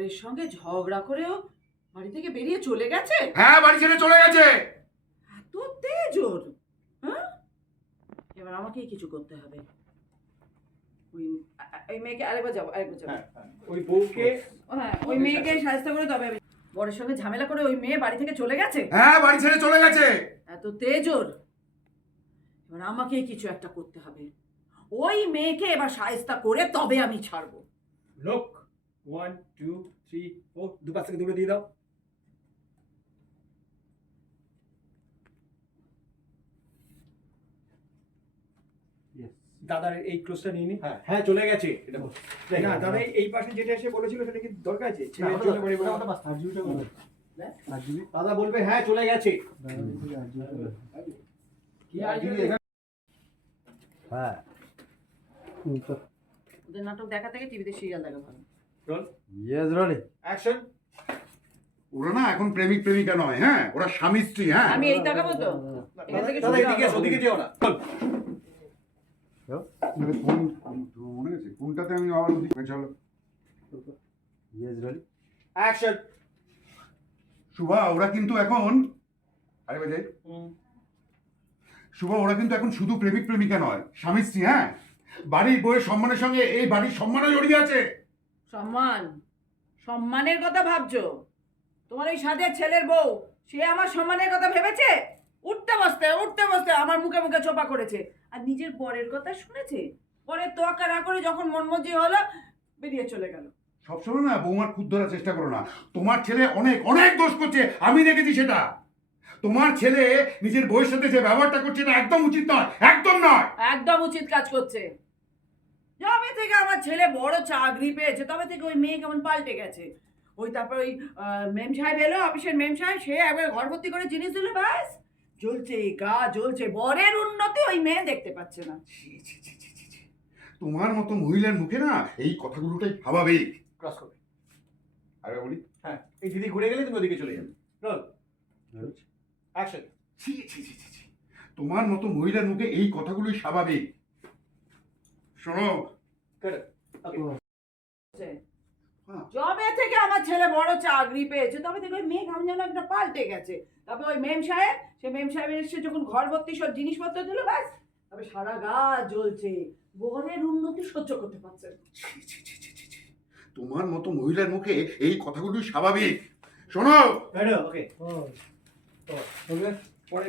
বরের সঙ্গে ঝগড়া করেও বাড়ি থেকে বেরিয়ে চলে গেছে? হ্যাঁ বাড়ি ছেড়ে চলে গেছে। এত তেজ ওর হ্যাঁ? এবার আমাকেই কিছু করতে হবে। ওই মেয়েকে আরেকবার যাব আরেকবার যাব। ওই বউকে হ্যাঁ ওই মেয়েকে সাহায্য করে তবে আমি বরের সঙ্গে ঝামেলা করে ওই মেয়ে বাড়ি থেকে চলে গেছে? হ্যাঁ বাড়ি ছেড়ে চলে গেছে। এত তেজ ওর। এবার আমাকেই কিছু একটা করতে হবে। ওই মেয়েকে এবার সায়স্তা করে তবে আমি ছাড়বো। লোক ওয়ান টু থ্রি ফোর দুপাশ থেকে দুটো দিয়ে দাও দাদার এই ক্লোজটা নিয়ে নি। হ্যাঁ হ্যাঁ চলে গেছে। এটা না দাদা এই- পাশে যেটা এসে বলেছিল সেটা কি দরকার আছে। হ্যাঁ? দাদা বলবে হ্যাঁ চলে গেছে। হ্যাঁ। ওদের নাটক দেখা থেকে টিভিতে সিরিয়াল দেখা ভালো। ইয়েস রোলি অ্যাকশন ওরা না এখন প্রেমিক প্রেমিকা নয় হ্যাঁ? ওরা স্বামী স্ত্রী হ্যাঁ? আমি এই তাকাবো তো এদিকে ওদিকে যেও না চল মানে কোন কোন- তোমার মনে আছে? কোনটাতে আমি আবার ওদিকে চলো। ইয়েস রোলি অ্যাকশন শুভা ওরা কিন্তু এখন আরে বাজে। শুভা ওরা কিন্তু এখন শুধু প্রেমিক প্রেমিকা নয় স্বামী স্ত্রী হ্যাঁ? বাড়ির বইয়ের সম্মানের সঙ্গে এই বাড়ির সম্মানও জড়িয়ে আছে। সম্মান সম্মানের কথা ভাবছ? তোমার ওই সাদের ছেলের বউ সে আমার সম্মানের কথা ভেবেছে? উঠতে বসতে উঠতে বসতে আমার মুখে মুখে চোপা করেছে। আর নিজের পরের কথা শুনেছে? পরের তোয়াক্কা না করে যখন মনমজি হলো বেরিয়ে চলে গেল। সবসময় না বৌমার খুদ ধরার চেষ্টা করো না। তোমার ছেলে অনেক অনেক দোষ করছে আমি দেখেছি সেটা। তোমার ছেলে নিজের বউয়ের সাথে যে ব্যবহারটা করছে এটা একদম উচিত নয় একদম নয়। একদম উচিত কাজ করছে। যবে থেকে আমার ছেলে বড় চাকরি পেয়েছে তবে থেকে ওই মেয়ে কেমন পাল্টে গেছে। ওই তারপর ওই মেম সাহেব এলো অফিসের মেম সাহেব সে একবার ঘর ভর্তি করে জিনিস দিল ব্যাস। জ্বলছে গা জ্বলছে বরের উন্নতি ওই মেয়ে দেখতে পাচ্ছে না। তোমার মতো মহিলার মুখে না এই কথাগুলোটাই স্বাভাবিক ক্রস করবে। আরে বলি হ্যাঁ এই দিদি ঘুরে গেলে তুমি ওদিকে চলে যাবে। রোল। অ্যাকশন ছি ছি ছি ছি ছি। তোমার মতো মহিলার মুখে এই কথাগুলোই স্বাভাবিক। শোনো হ্যাঁ। থেকে আমার ছেলে বড় চাকরি পেয়েছে তবে থেকে ওই মেয়ে কেমন যেন একটা পাল্টে গেছে তারপর ওই মেম সাহেব সে মেম সাহেবের এসে যখন ঘর ভর্তি সব জিনিসপত্র দিল ব্যাস তবে সারা গা জ্বলছে বরের উন্নতি সহ্য করতে পারছে। তোমার মতো মহিলার মুখে এই কথাগুলোই স্বাভাবিক। শোনো। ম্যাডাম ওকে পরে